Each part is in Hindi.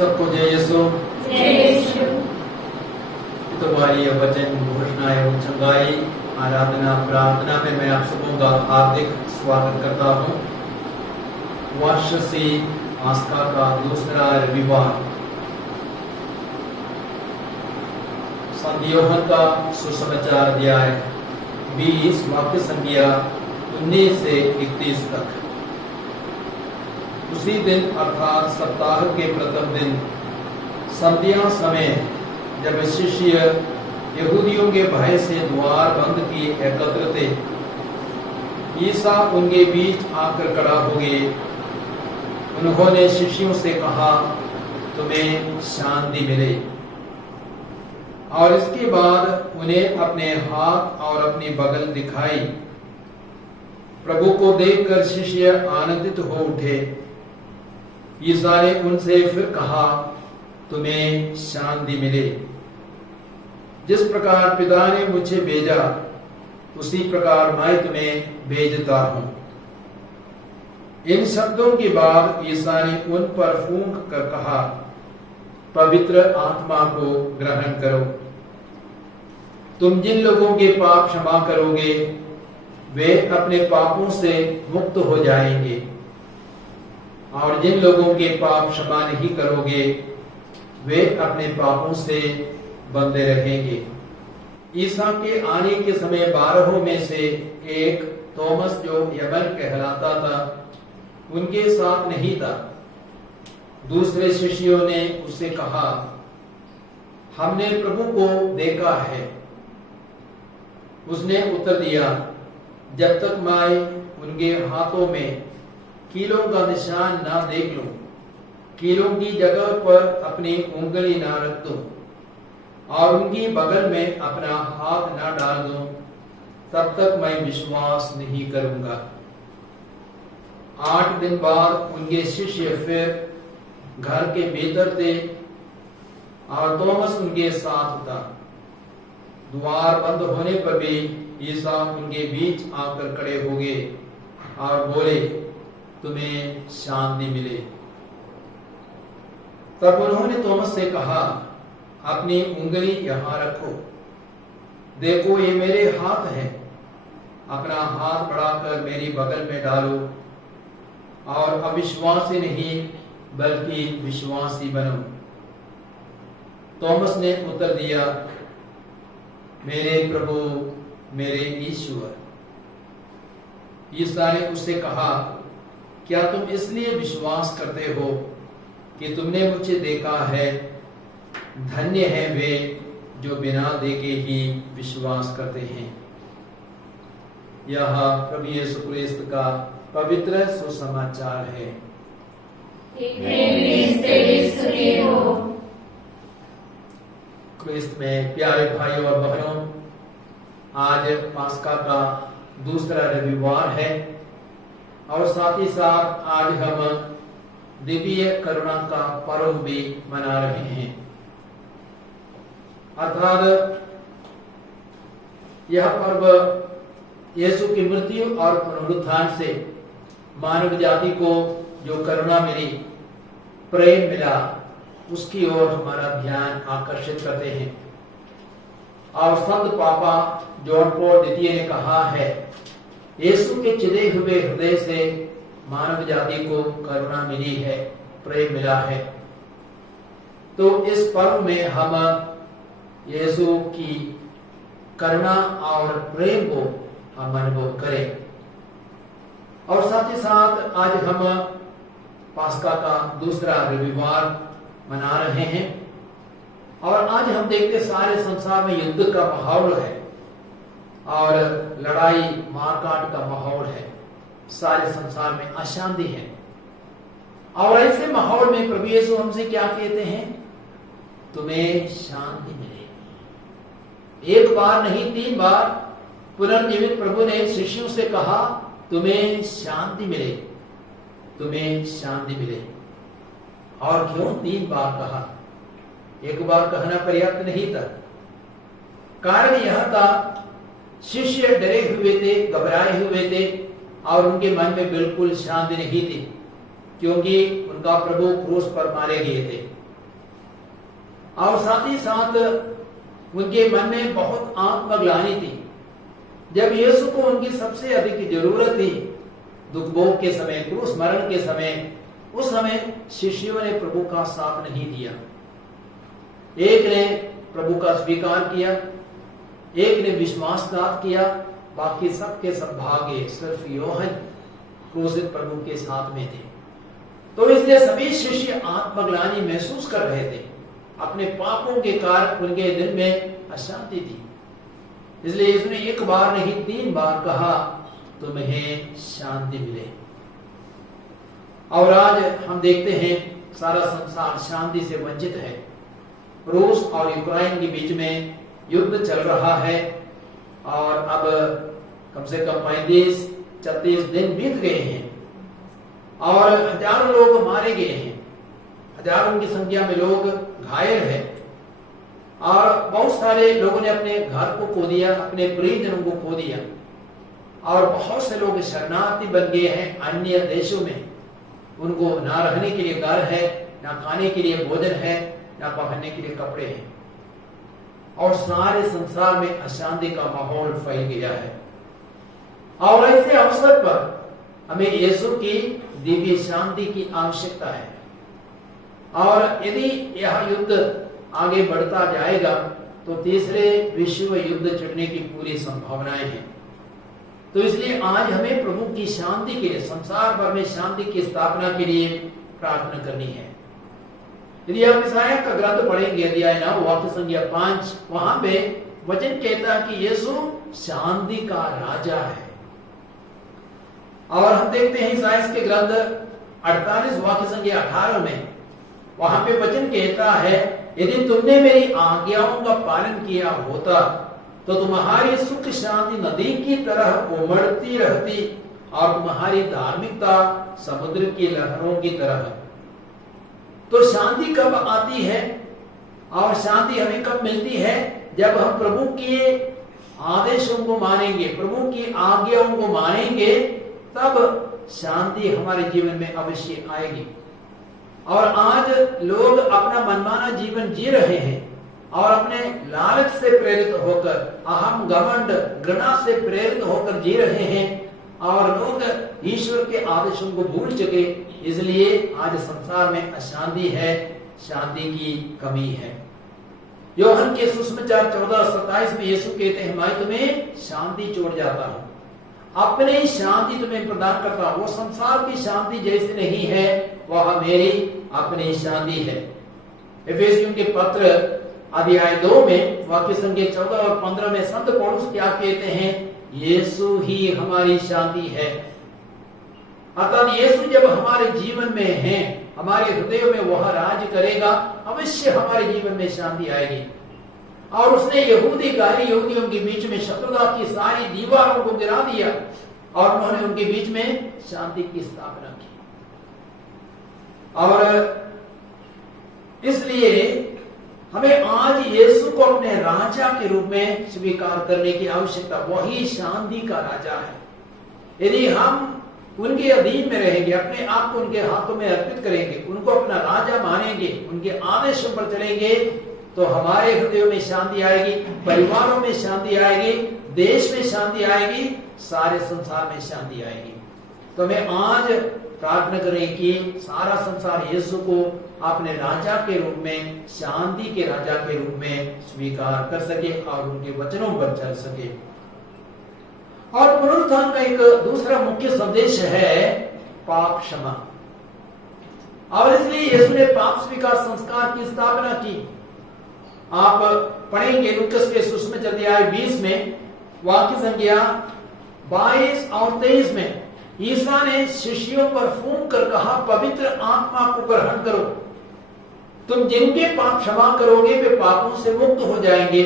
सबको जय यीशु। तुम्हारी वचन घोषणा एवं चंगाई आराधना प्रार्थना में मैं आप सबों का हार्दिक स्वागत करता हूँ। वर्ष से आस्था का दूसरा रविवार, संत यूहन्ना का सुसमाचार अध्याय 20 वाक्य संख्या 19 से 31 तक। उसी दिन अर्थात सप्ताह के प्रथम दिन संध्या समय जब शिष्य यहूदियों के भय से द्वार बंद किए एकत्र थे, ईसा उनके बीच आकर खड़ा हो गए। उन्होंने शिष्यों से कहा, तुम्हें शांति मिले। और इसके बाद उन्हें अपने हाथ और अपनी बगल दिखाई। प्रभु को देखकर शिष्य आनंदित हो उठे। ईसा ने उनसे फिर कहा, तुम्हें शांति मिले। जिस प्रकार पिता ने मुझे भेजा, उसी प्रकार मैं तुम्हें भेजता हूं। इन शब्दों के बाद ईसा ने उन पर फूंक कर कहा, पवित्र आत्मा को ग्रहण करो। तुम जिन लोगों के पाप क्षमा करोगे, वे अपने पापों से मुक्त हो जाएंगे, और जिन लोगों के पाप क्षमा नहीं करोगे, वे अपने पापों से बंधे रहेंगे। ईसा के आने के समय 12 में से एक थॉमस, जो यमन कहलाता था, उनके साथ नहीं था। दूसरे शिष्यों ने उससे कहा, हमने प्रभु को देखा है। उसने उत्तर दिया, जब तक मैं उनके हाथों में कीलों का निशान ना देख लूं, कीलों की जगह पर अपनी उंगली ना रख दूं और उनकी बगल में अपना हाथ ना डाल दूं, तब तक मैं विश्वास नहीं करूंगा। 8 दिन बाद उनके शिष्य फिर घर के भीतर थे और थॉमस उनके साथ था। द्वार बंद होने पर भी ईसा उनके बीच आकर खड़े हो गए और बोले, तुम्हें शांति मिले। तब उन्होंने थॉमस से कहा, अपनी उंगली यहां रखो, देखो ये मेरे हाथ हैं। अपना हाथ बढ़ाकर मेरी बगल में डालो और अविश्वासी नहीं बल्कि विश्वासी बनो। थॉमस ने उत्तर दिया, मेरे प्रभु, मेरे ईश्वर। ईसा ने उससे कहा, क्या तुम इसलिए विश्वास करते हो कि तुमने मुझे देखा है? धन्य है वे जो बिना देखे ही विश्वास करते हैं। यह प्रभु यीशु क्रिस्त का पवित्र सुसमाचार है। क्रिस्त में प्यारे भाइयों और बहनों, आज पास्का का दूसरा रविवार है और साथ ही साथ आज हम दिव्य करुणा का पर्व भी मना रहे हैं। अर्थात यह पर्व यीशु की मृत्यु और पुनरुत्थान से मानव जाति को जो करुणा मिली, प्रेम मिला, उसकी ओर हमारा ध्यान आकर्षित करते हैं। और संत पापा जॉन पॉल द्वितीय ने कहा है, यीशु के चिरे हुए हृदय से मानव जाति को करुणा मिली है, प्रेम मिला है। तो इस पर्व में हम यीशु की करुणा और प्रेम को हम अनुभव करें। और साथ ही साथ आज हम पास्का का दूसरा रविवार मना रहे हैं और आज हम देखते सारे संसार में युद्ध का माहौल है और लड़ाई मारकाट का माहौल है। सारे संसार में अशांति है और ऐसे माहौल में प्रभु यीशु हमसे क्या कहते हैं? तुम्हें शांति मिले। एक बार नहीं, 3 बार पुनर्जीवित प्रभु ने शिष्यों से कहा, तुम्हें शांति मिले, तुम्हें शांति मिले। और क्यों 3 बार कहा? एक बार कहना पर्याप्त नहीं था। कारण यह था, शिष्य डरे हुए थे, घबराए हुए थे और उनके मन में बिल्कुल शांति नहीं थी, क्योंकि उनका प्रभु क्रूस पर मारे गए थे और साथ ही साथ उनके मन में बहुत आत्मग्लानि थी। जब यीशु को उनकी सबसे अधिक जरूरत थी, दुख भोग के समय, क्रूस मरण के समय, उस समय शिष्यों ने प्रभु का साथ नहीं दिया। एक ने प्रभु का स्वीकार किया, एक ने विश्वासघात किया, बाकी सब के सब भागे, सिर्फ यूहन्ना क्रूसित प्रभु के साथ में थे। तो इसलिए सभी शिष्य आत्मग्लानि महसूस कर रहे थे। अपने पापों के कारण उनके दिल में अशांति थी। इसलिए इसने एक बार नहीं 3 बार कहा, तुम्हें शांति मिले। और आज हम देखते हैं सारा संसार शांति से वंचित है। रूस और यूक्रेन के बीच में युद्ध चल रहा है और अब कम से कम 35-36 दिन बीत गए हैं और हजारों लोग मारे गए हैं, हजारों की संख्या में लोग घायल हैं और बहुत सारे लोगों ने अपने घर को खो दिया, अपने प्रियजनों को खो दिया और बहुत से लोग शरणार्थी बन गए हैं अन्य देशों में। उनको ना रहने के लिए घर है, ना खाने के लिए भोजन है, ना पहनने के लिए कपड़े हैं और सारे संसार में अशांति का माहौल फैल गया है। और ऐसे अवसर पर हमें यीशु की दिव्य शांति की आवश्यकता है। और यदि यह युद्ध आगे बढ़ता जाएगा तो तीसरे विश्व युद्ध छिड़ने की पूरी संभावनाएं हैं। तो इसलिए आज हमें प्रभु की शांति के लिए, संसार भर में शांति की स्थापना के लिए प्रार्थना करनी है। यदि आप यशायाह का ग्रंथ पढ़ेंगे, अध्याय 9 वाक्य संख्या 5, वहां पे वचन कहता है कि यीशु शांति का राजा है। और हम देखते हैं यशायाह के ग्रंथ 48 वाक्य संख्या 18 में, वहां पे वचन कहता है, यदि तुमने मेरी आज्ञाओं का पालन किया होता तो तुम्हारी सुख शांति नदी की तरह उमड़ती रहती और तुम्हारी धार्मिकता समुद्र की लहरों की तरह। तो शांति कब आती है और शांति हमें कब मिलती है? जब हम प्रभु के आदेशों को मानेंगे, प्रभु की आज्ञाओं को मानेंगे, तब शांति हमारे जीवन में अवश्य आएगी। और आज लोग अपना मनमाना जीवन जी रहे हैं और अपने लालच से प्रेरित होकर, अहम घमंड घृणा से प्रेरित होकर जी रहे हैं और लोग ईश्वर के आदेशों को भूल चुके। इसलिए आज संसार में अशांति है, शांति की कमी है। यूहन्ना के सुसमाचार 14:27 में यीशु कहते हैं, मैं तुम्हें शांति छोड़ जाता हूं, अपनी शांति तुम्हें प्रदान करता हूं। वो संसार की शांति जैसी नहीं है, वह मेरी अपनी शांति है। एफेसियों के पत्र अध्याय 2 में वाक्य संख्या 14 और 15 में संत पौलुस क्या कहते हैं? यीशु ही हमारी शांति है। अर्थात यीशु जब हमारे जीवन में है, हमारे हृदय में वह राज करेगा, अवश्य हमारे जीवन में शांति आएगी। और उसने यहूदी गैर यहूदियों के बीच में शत्रुता की सारी दीवारों को गिरा दिया और उन्होंने उनके बीच में शांति की स्थापना की। और इसलिए हमें आज यीशु को अपने राजा के रूप में स्वीकार करने की आवश्यकता। वही शांति का राजा है। यदि हम उनके अधीन में रहेंगे, अपने आप को उनके हाथों में अर्पित करेंगे, उनको अपना राजा मानेंगे, उनके आदेशों पर चलेंगे, तो हमारे हृदयों में शांति आएगी, परिवारों में शांति आएगी, देश में शांति आएगी, सारे संसार में शांति आएगी। तो हमें आज प्रार्थना करें कि सारा संसार यीशु को अपने राजा के रूप में, शांति के राजा के रूप में स्वीकार कर सके और उनके वचनों पर चल सके। और पुनरुत्थान का एक दूसरा मुख्य संदेश है पाप क्षमा। और इसलिए यीशु ने पाप स्वीकार संस्कार की स्थापना की। आप पढ़ेंगे लूकास के सुसमाचार अध्याय 20 में वाक्य संख्या 22 और 23 में ईसा ने शिष्यों पर फूंक कर कहा, पवित्र आत्मा को ग्रहण करो। तुम जिनके पाप क्षमा करोगे वे पापों से मुक्त हो जाएंगे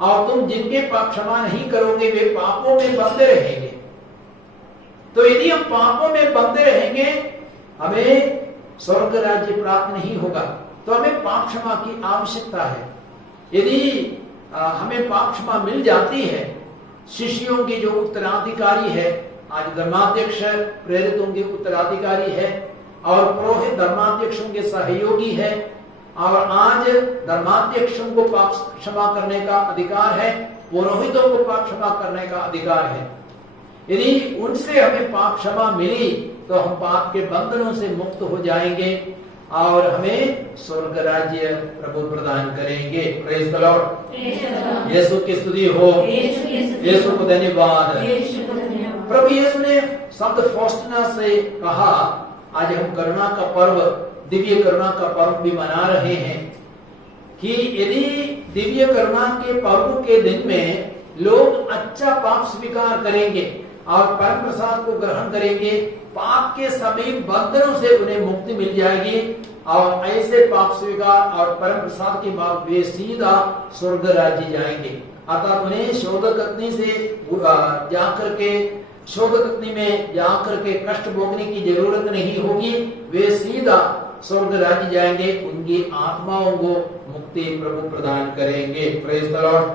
और तुम जिनके पाप क्षमा नहीं करोगे वे पापों में बंधे रहेंगे। तो यदि हम पापों में बंधे रहेंगे, हमें स्वर्ग राज्य प्राप्त नहीं होगा। तो हमें पाप क्षमा की आवश्यकता है। यदि हमें पाप क्षमा मिल जाती है, शिष्यों के जो उत्तराधिकारी है, आज धर्माध्यक्ष प्रेरितों के उत्तराधिकारी है और पुरोहित धर्माध्यक्षों के सहयोगी है, और आज धर्माध्यक्षों को पाप क्षमा करने का अधिकार है, पुरोहितों को पाप क्षमा करने का अधिकार है। यदि उनसे हमें पाप क्षमा मिली तो हम पाप के बंधनों से मुक्त हो जाएंगे और हमें स्वर्ग राज्य प्रभु प्रदान करेंगे। Praise the Lord. यीशु की स्तुति हो, यीशु को धन्यवाद। प्रभु यीशु ने संत फौस्टीना से कहा, आज हम करुणा का पर्व, दिव्य करुणा का पर्व भी मना रहे हैं, कि यदि दिव्य करुणा के पर्व के दिन में लोग अच्छा पाप स्वीकार करेंगे और परम प्रसाद को ग्रहण करेंगे, पाप के सभी बंधनों से उन्हें मुक्ति मिल जाएगी और ऐसे पाप स्वीकार और परम प्रसाद के बाद वे सीधा स्वर्ग राज्य जाएंगे। अतः उन्हें शोधक अग्नि से जाकर के शोधक अग्नि में जाकर के कष्ट भोगने की जरूरत नहीं होगी, वे सीधा स्वर्ग राज्य जाएंगे, उनकी आत्माओं को मुक्ति प्रभु प्रदान करेंगे। Praise the Lord.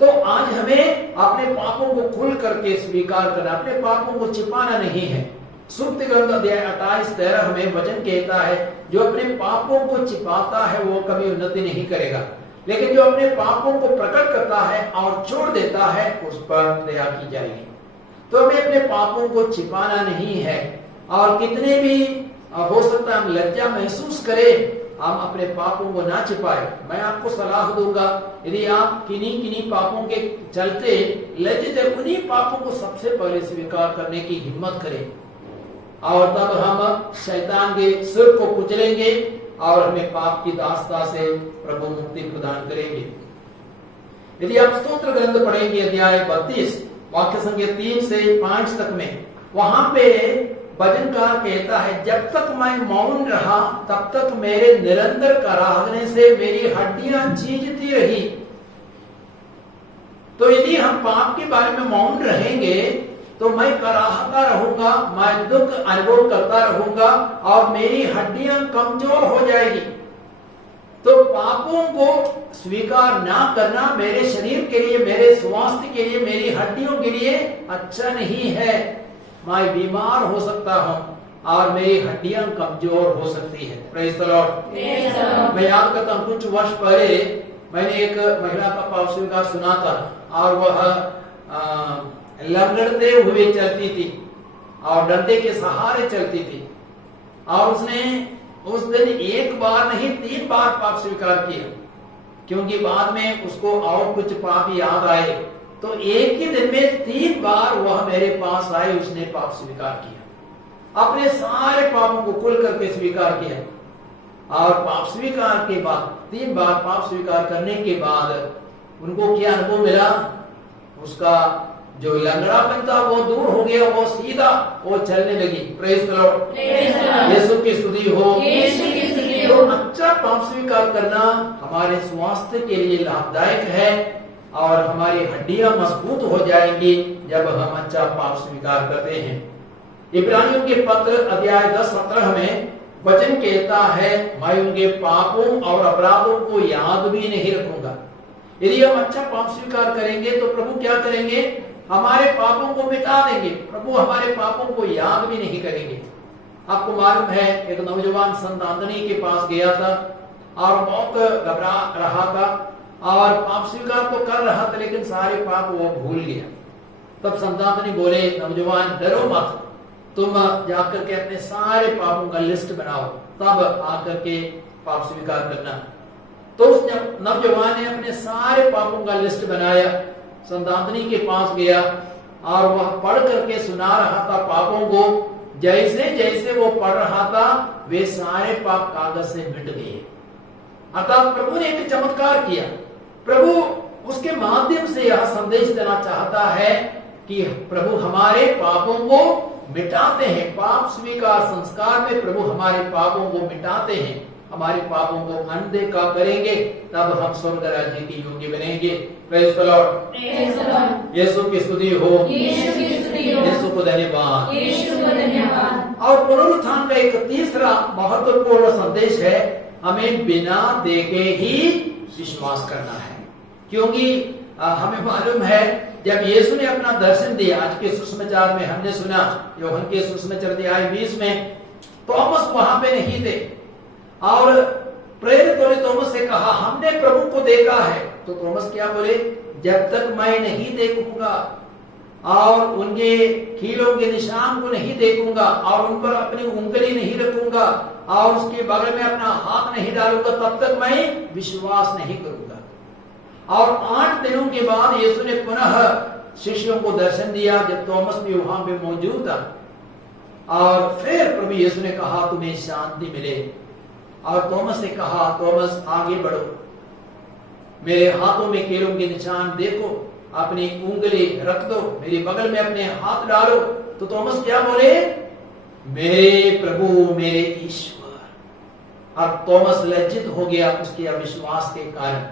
तो आज हमें अपने पापों को खुल करके स्वीकार करना, अपने पापों को छिपाना नहीं है। सुक्ति ग्रंथ अध्याय 28:13 हमें वचन कहता है, जो अपने पापों को छिपाता है वो कभी उन्नति नहीं करेगा, लेकिन जो अपने पापों को प्रकट करता है और छोड़ देता है उस पर दया की जाएगी। तो हमें अपने पापों को छिपाना नहीं है, और कितने भी हो सकता है हम लज्जा महसूस करें, हम अपने पापों को ना छिपाए। मैं आपको सलाह दूंगा, यदि आप किन्हीं पापों के चलते लज्जित है, उन्हीं पापों को सबसे पहले स्वीकार करने की हिम्मत करें, और तब हम शैतान के सिर को कुचलेंगे और हमें पाप की दास्ता से प्रभु मुक्ति प्रदान करेंगे। यदि आप स्तोत्र ग्रंथ पढ़ेंगे अध्याय 32 वाक्य संख्या 3 से 5 तक में, वहां पे भजनकार कहता है, जब तक मैं मौन रहा तब तक मेरे निरंतर कराहने से मेरी हड्डियां चीजती रही। तो यदि हम पाप के बारे में मौन रहेंगे तो मैं कराहता रहूंगा, मैं दुख अनुभव करता रहूंगा और मेरी हड्डियां कमजोर हो जाएगी। तो पापों को स्वीकार ना करना मेरे शरीर के लिए, मेरे स्वास्थ्य के लिए, मेरी हड्डियों के लिए अच्छा नहीं है। मैं बीमार हो सकता हूँ और मेरी हड्डियां कमजोर हो सकती है। Praise the Lord. मैं याद करता हूँ, कुछ वर्ष पहले मैंने एक महिला का पाप स्वीकार सुना था, और वह लंगड़ते हुए चलती थी और डंडे के सहारे चलती थी, और उसने उस दिन एक बार नहीं 3 बार पाप स्वीकार किया, क्योंकि बाद में उसको और कुछ पाप याद आए। तो एक ही दिन में 3 बार वह मेरे पास आई, उसने पाप स्वीकार किया, अपने सारे पापों को खुल करके स्वीकार किया। और पाप स्वीकार के बाद 3 बार पाप स्वीकार करने के बाद उनको क्या अनुभव मिला, उसका जो लंगड़ापन था वो दूर हो गया, वो सीधा वो चलने लगी। Praise the Lord. यीशु की स्तुति हो। तो अच्छा पाप स्वीकार करना हमारे स्वास्थ्य के लिए लाभदायक है और हमारी हड्डियां मजबूत हो जाएंगी जब हम अच्छा पाप स्वीकार करते हैं। इब्रानियों के पत्र अध्याय 10:17 में वचन कहता है, मैं उनके पापों और अपराधों को याद भी नहीं रखूंगा। यदि हम अच्छा पाप स्वीकार करेंगे तो प्रभु क्या करेंगे, हमारे पापों को मिटा देंगे। प्रभु हमारे पापों को याद भी नहीं करेंगे। आपको मालूम है, एक नौजवान संत आंतनी के पास गया था और बहुत घबरा रहा था और पाप स्वीकार तो कर रहा था, लेकिन सारे पाप वो भूल गया। तब संत आंतनी बोले, नौजवान डरो मत, तुम जाकर के अपने सारे पापों का लिस्ट बनाओ, तब आकर के पाप स्वीकार करना। तो उस नौजवान ने अपने सारे पापों का लिस्ट बनाया, संत आंतनी के पास गया और वह पढ़ करके सुना रहा था पापों को। जैसे जैसे वो पढ़ रहा था वे सारे पाप कागज से मिट गए। अर्थात प्रभु ने एक चमत्कार किया। प्रभु उसके माध्यम से यह संदेश देना चाहता है कि प्रभु हमारे पापों को मिटाते हैं। पाप स्वीकार संस्कार में प्रभु हमारे पापों को मिटाते हैं, हमारे पापों को अनदेखा करेंगे, तब हम स्वर्ग राज्य के योग्य बनेंगे। Praise the Lord. यीशु की स्तुति हो, यीशु को धन्यवाद। और पुनरुत्थान का एक तीसरा महत्वपूर्ण संदेश है, हमें बिना देखे ही विश्वास करना है। क्योंकि हमें मालूम है, जब यीशु ने अपना दर्शन दिया, आज के सुसमाचार में हमने सुना, यूहन्ना के सुसमाचार अध्याय 20 में, थॉमस वहां पे नहीं थे और प्रेरितों ने थॉमस से कहा, हमने प्रभु को देखा है। तो थॉमस क्या बोले, जब तक मैं नहीं देखूंगा और उनके कीलों के निशान को नहीं देखूंगा और उन पर अपनी उंगली नहीं रखूंगा और उसके बगल में अपना हाथ नहीं डालूंगा, तब तक मैं विश्वास नहीं करूंगा। और 8 दिनों के बाद यीशु ने पुनः शिष्यों को दर्शन दिया, जब थॉमस भी वहां पे मौजूद था। और फिर प्रभु यीशु ने कहा, तुम्हें शांति मिले। और थॉमस से कहा, थॉमस आगे बढ़ो, मेरे हाथों में कीलों के निशान देखो, अपनी उंगली रख दो, मेरे बगल में अपने हाथ डालो। तो थॉमस क्या बोले, मेरे प्रभु मेरे ईश्वर। और थॉमस लज्जित हो गया उसके अविश्वास के कारण।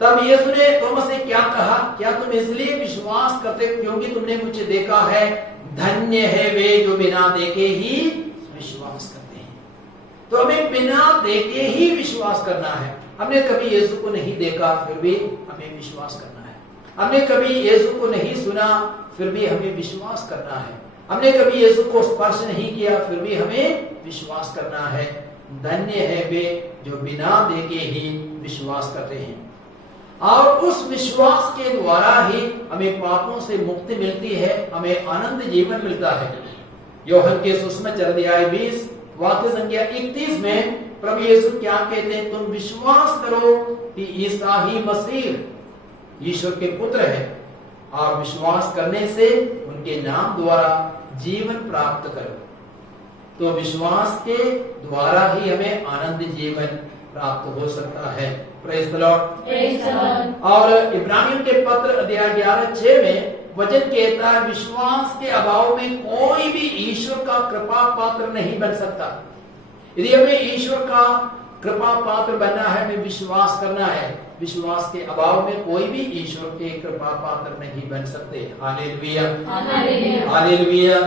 तब यीशु ने थॉमस से क्या कहा, क्या तुम इसलिए विश्वास करते क्योंकि तुमने मुझे देखा है? धन्य है वे जो बिना देखे ही विश्वास करते हैं। तो हमें बिना देखे ही विश्वास करना है। हमने कभी यीशु को नहीं देखा, फिर भी हमें विश्वास करना है। हमने कभी यीशु को नहीं सुना, फिर भी हमें विश्वास करना है। हमने कभी यीशु को स्पर्श नहीं किया, फिर भी हमें विश्वास करना है। धन्य है वे जो बिना देखे ही विश्वास करते हैं। और उस विश्वास के द्वारा ही हमें पापों से मुक्ति मिलती है, हमें आनंद जीवन मिलता है। यूहन्ना के सुसमाचार अध्याय 20 वाक्य संख्या 31 में प्रभु यीशु क्या कहते हैं, तुम विश्वास करो कि ईसा ही मसीह ईश्वर के पुत्र है और विश्वास करने से उनके नाम द्वारा जीवन प्राप्त करो। तो विश्वास के द्वारा ही हमें आनंद जीवन प्राप्त हो सकता है। Praise the Lord. और इब्रानियों के पत्र अध्याय 11:6 में वचन कहता है, विश्वास के अभाव में कोई भी ईश्वर का कृपा पात्र नहीं बन सकता। यदि हमें ईश्वर का कृपा पात्र बनना है, हमें विश्वास करना है। विश्वास के अभाव में कोई भी ईश्वर के कृपा पात्र नहीं बन सकते। Hallelujah, hallelujah.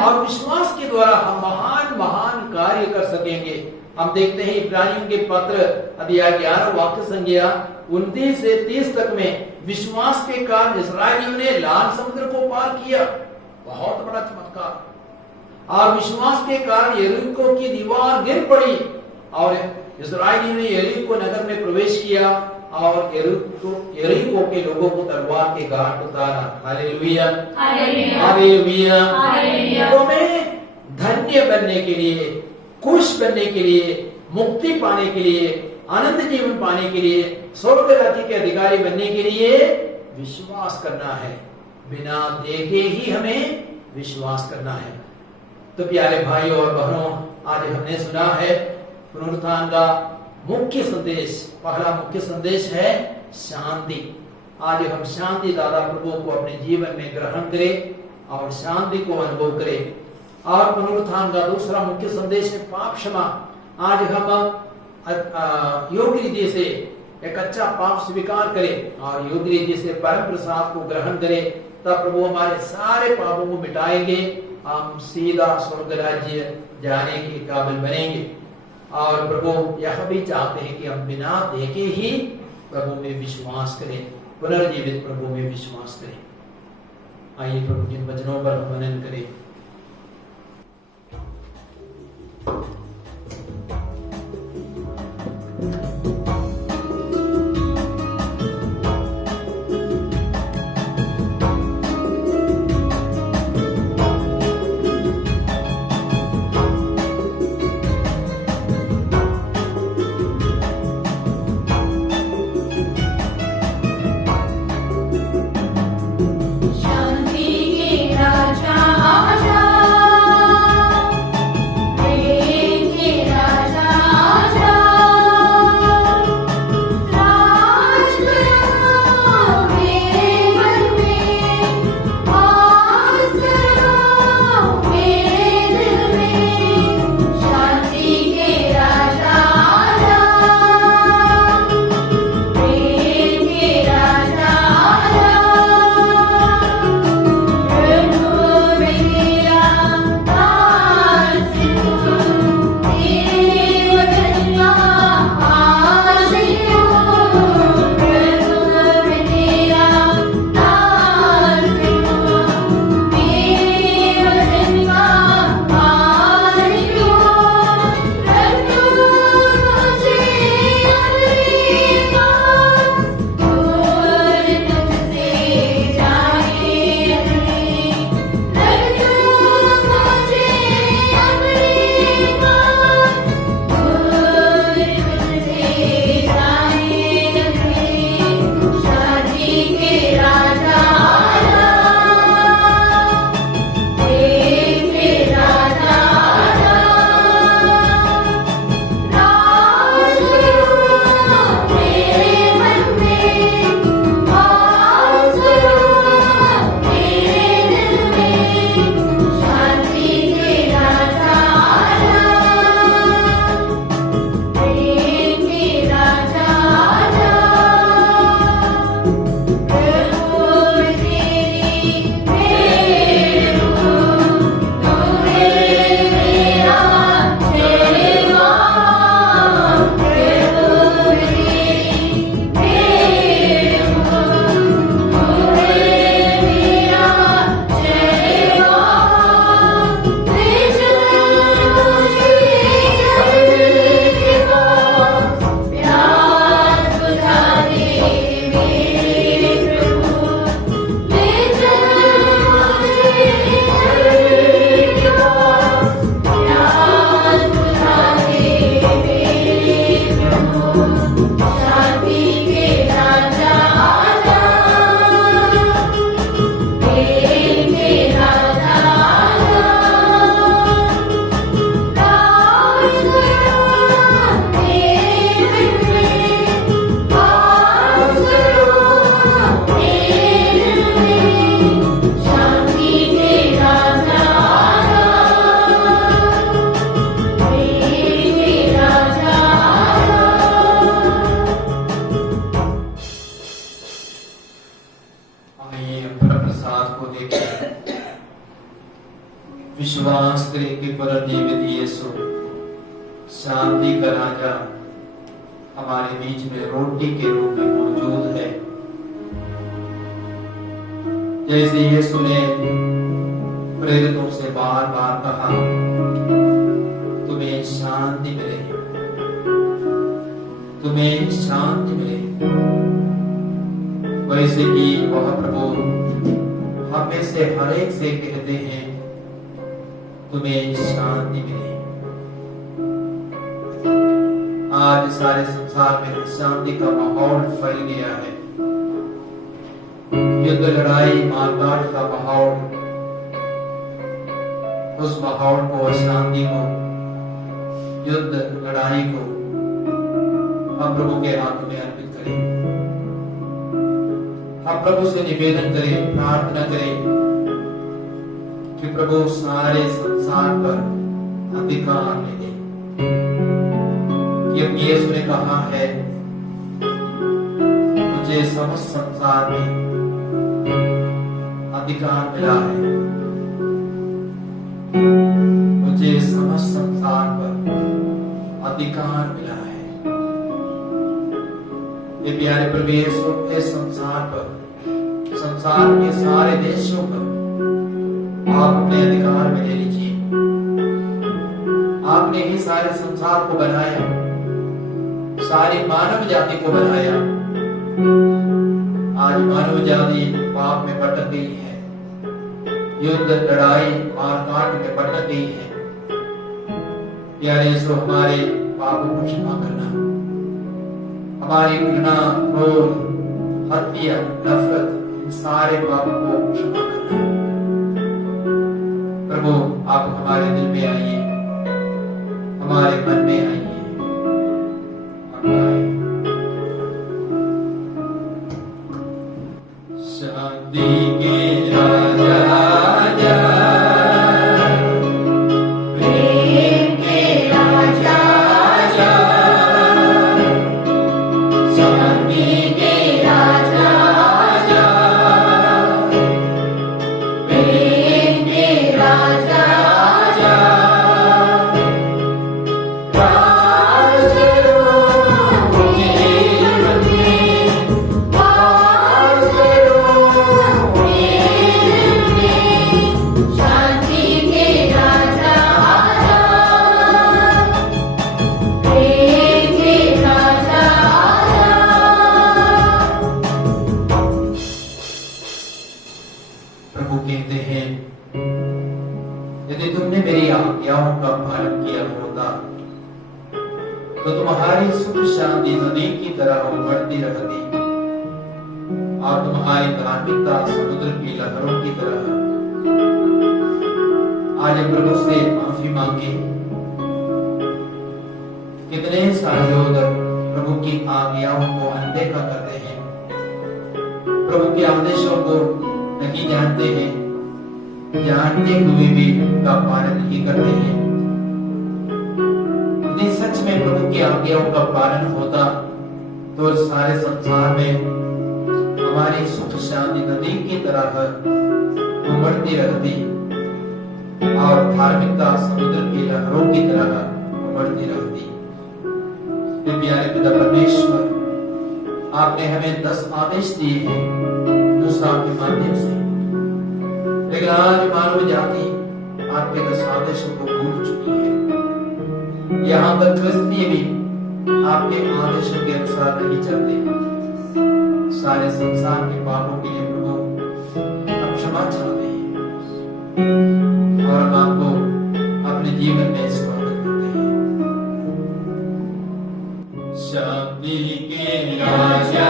और विश्वास के द्वारा हम महान महान कार्य कर सकेंगे। हम देखते हैं इब्रानियों के पत्र अध्याय 11 वाक्य संख्या 29 से 30 तक में, विश्वास के कारण इस्राएलियों ने लाल समुद्र को पार किया, बहुत बड़ा चमत्कार। और विश्वास के कारण यरीको की दीवार गिर पड़ी और इस्राएलियों ने यरीको नगर में प्रवेश किया और यरीको के लोगों को तलवार के घाट उतारा। Hallelujah, hallelujah. तो हमें धन्य बनने के लिए, खुश बनने के लिए, मुक्ति पाने के लिए, आनंद जीवन पाने के लिए, स्वर्ग राज्य के अधिकारी बनने के लिए विश्वास करना है। बिना देखे ही हमें विश्वास करना है। तो प्यारे भाइयों और बहनों, आज हमने सुना है पुनरुत्थान का मुख्य संदेश। पहला मुख्य संदेश है शांति। आज हम शांति दाता प्रभु को अपने जीवन में ग्रहण करें और शांति को अनुभव करें। और पुनरुत्थान का दूसरा मुख्य संदेश है पाप क्षमा। आज हम योग्य रीति से एक अच्छा पाप स्वीकार करें और योग्य रीति से परम प्रसाद को ग्रहण करें, तब प्रभु हमारे सारे पापों को मिटाएंगे, हम सीधा स्वर्ग राज्य जाने के काबिल बनेंगे। और प्रभु यह भी चाहते हैं कि हम बिना देखे ही प्रभु में विश्वास करें, पुनर्जीवित प्रभु में विश्वास करें। आइए प्रभु जिन वचनों पर हम मनन करें। शांति के राजा करें कि पुनर्जीवित यीशु शांति का राजा हमारे बीच में रोटी के रूप में मौजूद है। जैसे यीशु ने प्रेरितों से बार बार कहा तुम्हें शांति मिले, तुम्हें शांति मिले, वैसे ही वह प्रभु हमें से हर एक से कहते हैं तुम्हें शांति मिले। आज सारे संसार में शांति का माहौल फैल गया है। युद्ध, लड़ाई, मारकाट का माहौल, उस माहौल को, अशांति को, युद्ध, लड़ाई को हम प्रभु के हाथों में अर्पित करें। हम प्रभु से निवेदन करें, प्रार्थना करें कि प्रभु सारे संसार पर अधिकार ले दे। यीशु ने कहा है मुझे समस्त संसार में अधिकार मिला है, मुझे समस्त संसार पर अधिकार मिला है। ये प्यारे प्रभु यीशु इस संसार पर, संसार के सारे देशों पर आप अपने अधिकार में ले लीजिए। आपने ही सारे संसार को बनाया, सारी मानव जाति को बनाया। आज मानव जाति पाप में भटक गई है, युद्ध, लड़ाई, मारकाट में भटक गई है। प्यारे यीशु हमारे पापों को क्षमा करना, हमारी घृणा, क्रोध, हत्या, नफरत, इन सारे पापों को क्षमा करना। प्रभु आप हमारे दिल में आइए, हमारे मन में आइए। शांति के राजा राजा, प्रेम के राजा राजा, शांति के राजा राजा, प्रेम के राजा राजा, आज्ञाओं का पालन किया होता तो तुम्हारी सुख शांति नदी की तरह उमड़ती रहती और तुम्हारी धार्मिकता समुद्र की लहरों की तरह। आज प्रभु से माफी मांगे। कितने सारे लोग प्रभु की आज्ञाओं को अनदेखा करते हैं, प्रभु के आदेशों को नहीं जानते हैं, जानते हुए भी उनका पालन नहीं करते हैं। यदि सच में प्रभु की आज्ञाओं का पालन होता तो सारे संसार में हमारी सुख शांति नदी की तरह उमड़ती रहती और धार्मिकता समुद्र की लहरों की तरह उमड़ती रहती। प्यारे पिता परमेश्वर, आपने हमें 10 आदेश दिए हैं मूसा के माध्यम से, लेकिन आज मानव जाति आपके 10 आदेशों को भूल चुकी है। यहाँ पर क्रिस्ती भी आपके आदेशों के अनुसार नहीं चलते। सारे संसार के पापों के लिए प्रभु हम क्षमा चाहते हैं और हम आपको अपने जीवन में स्वागत करते हैं। शांति के राजा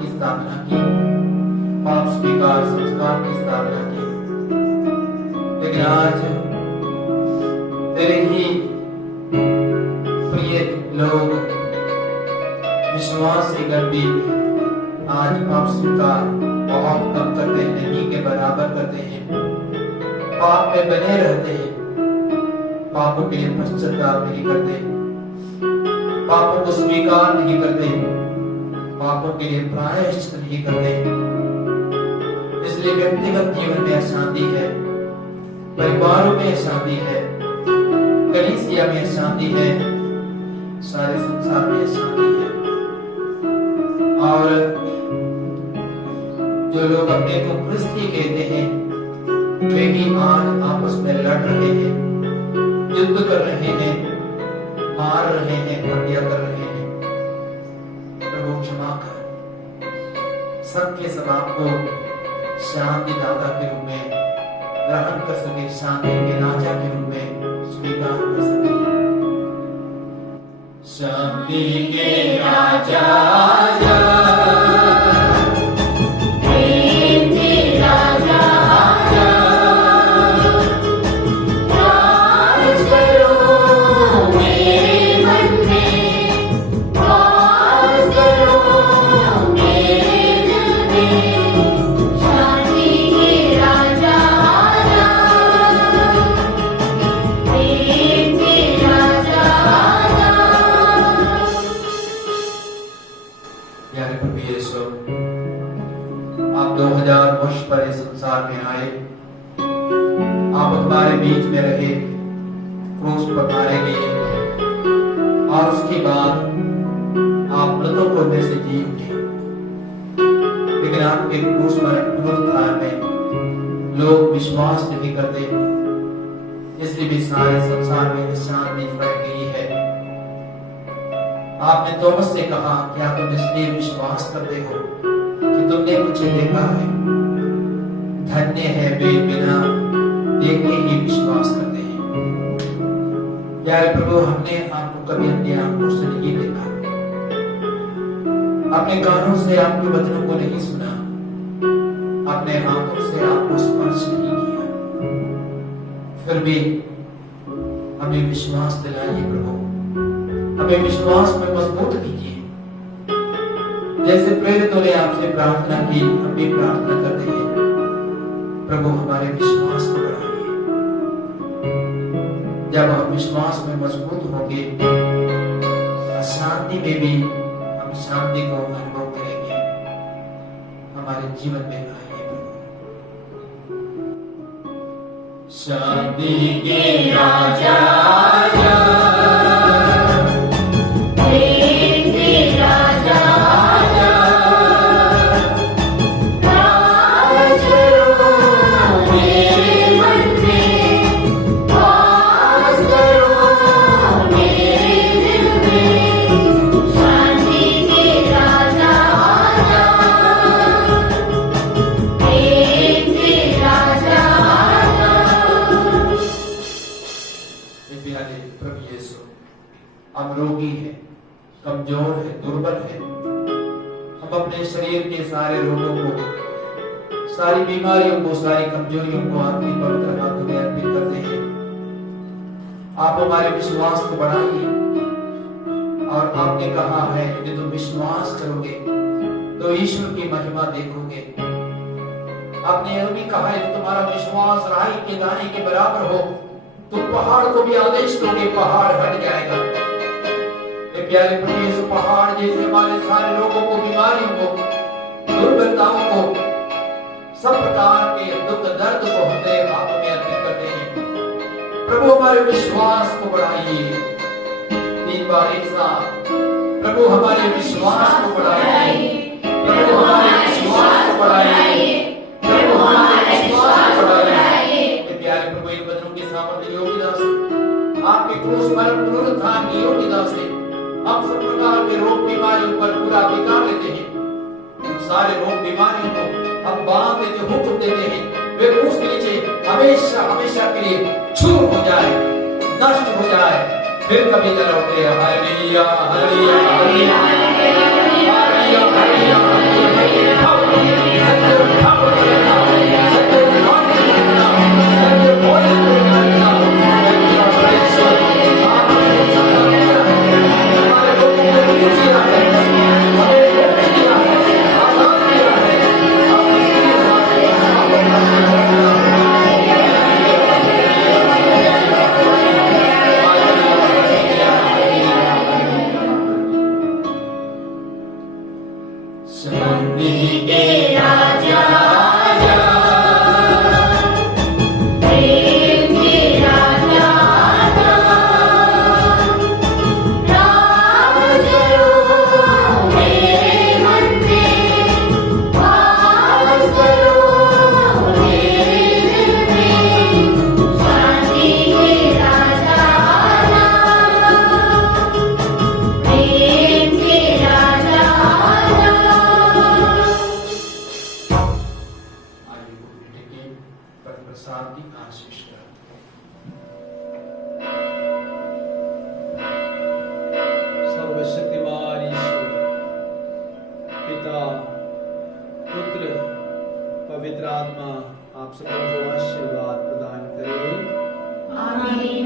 की स्थापना की, पाप स्वीकार संस्कार की स्थापना की। लेकिन आज तेरे ही प्रिय लोग विश्वास से भी आज पाप स्वीकार बहुत कम करते हैं, नहीं के बराबर करते हैं, पाप में बने रहते हैं, पापों के लिए पश्चाताप नहीं करते, पापों को स्वीकार नहीं करते, पापों के लिए प्रायश्चित नहीं करते। इसलिए व्यक्तिगत जीवन में अशांति है, परिवारों में अशांति है, कलीसिया में अशांति है, सारे संसार में अशांति है। और जो लोग अपने को क्रिस्ती कहते हैं वे भी आज आपस में लड़ रहे हैं, युद्ध कर रहे हैं, मार रहे हैं, हत्या कर रहे हैं। प्रभु क्षमा कर, सबके सब आपको शांति दाता के रूप में ग्रहण कर सके, शांति के राजा के रूप में स्वीकार कर सके। शांति के राजा आप 2000 वर्ष पर इस संसार में आए, आप हमारे बीच में रहे, क्रूस पर मारे गए और उसके बाद आप मृतों को में से जी उठे। लेकिन आपके क्रूस पर पुनरुत्थान में लोग विश्वास नहीं करते, इसलिए भी सारे संसार में शांति फैल गई है। आपने थॉमस से कहा, क्या तुम इसलिए विश्वास करते हो कि तुमने मुझे देखा है? धन्य है वे बिना देखे ही विश्वास करते हैं। प्यारे प्रभु, हमने आपको कभी अपनी आंखों से नहीं देखा, अपने कानों से आपके वचनों को नहीं सुना, अपने हाथों से आपको स्पर्श नहीं किया, फिर भी हमें विश्वास दिलाइए प्रभु, हमें विश्वास में मजबूत कीजिए। जैसे प्रेरितों ने आपसे प्रार्थना की, हम भी प्रार्थना करते हैं प्रभु, हमारे विश्वास को बढ़ाइए। जब हम विश्वास में मजबूत होंगे, अशांति में भी हम शांति को अनुभव करेंगे। हमारे जीवन में आइए शांति के राजा, हम रोगी हैं, कमजोर है, दुर्बल है। हम अपने शरीर के सारे रोगों को, सारी बीमारियों को, सारी कमजोरियों को आपकी पवित्र हाथों में अर्पित करते हैं। आप हमारे विश्वास को बढ़ाइए। और आपने कहा है कि तुम विश्वास करोगे तो ईश्वर की महिमा देखोगे। आपने यह भी कहा है कि तुम्हारा विश्वास राई के दाने के बराबर हो, तुम पहाड़ को भी आदेश दोगे, पहाड़ हट जाएगा। प्यारे प्रभु यीशु, पहाड़ जैसे हमारे सारे लोगों को, बीमारियों को, दुर्बलताओं को, सब प्रकार के दुख दर्द को हमने हाथ में अर्पित करते हैं। प्रभु हमारे विश्वास को बढ़ाइए। 3 बार एक साथ प्रभु हमारे विश्वास को बढ़ाइए, प्रभु हमारे विश्वास को बढ़ाइए, प्रभु हमारे विश्वास को बढ़ाइए। प्यारे प्रभु इन वचनों की सामर्थ्य योग्यता से, आपके क्रूस पर पुनरुत्थान की योग्यता से हम सब प्रकार के रोग बीमारियों पर पूरा अधिकार लेते हैं। उन सारे रोग बीमारियों को हम बांध देते, हुक्म देते हैं, वे क्रूस के नीचे हमेशा हमेशा के लिए छूट हो जाए, नष्ट हो जाए, फिर कभी न लौटे। Hallelujah, hallelujah, hallelujah, hallelujah, hallelujah. पवित्र आत्मा आप सबको आशीर्वाद प्रदान करे। आमीन।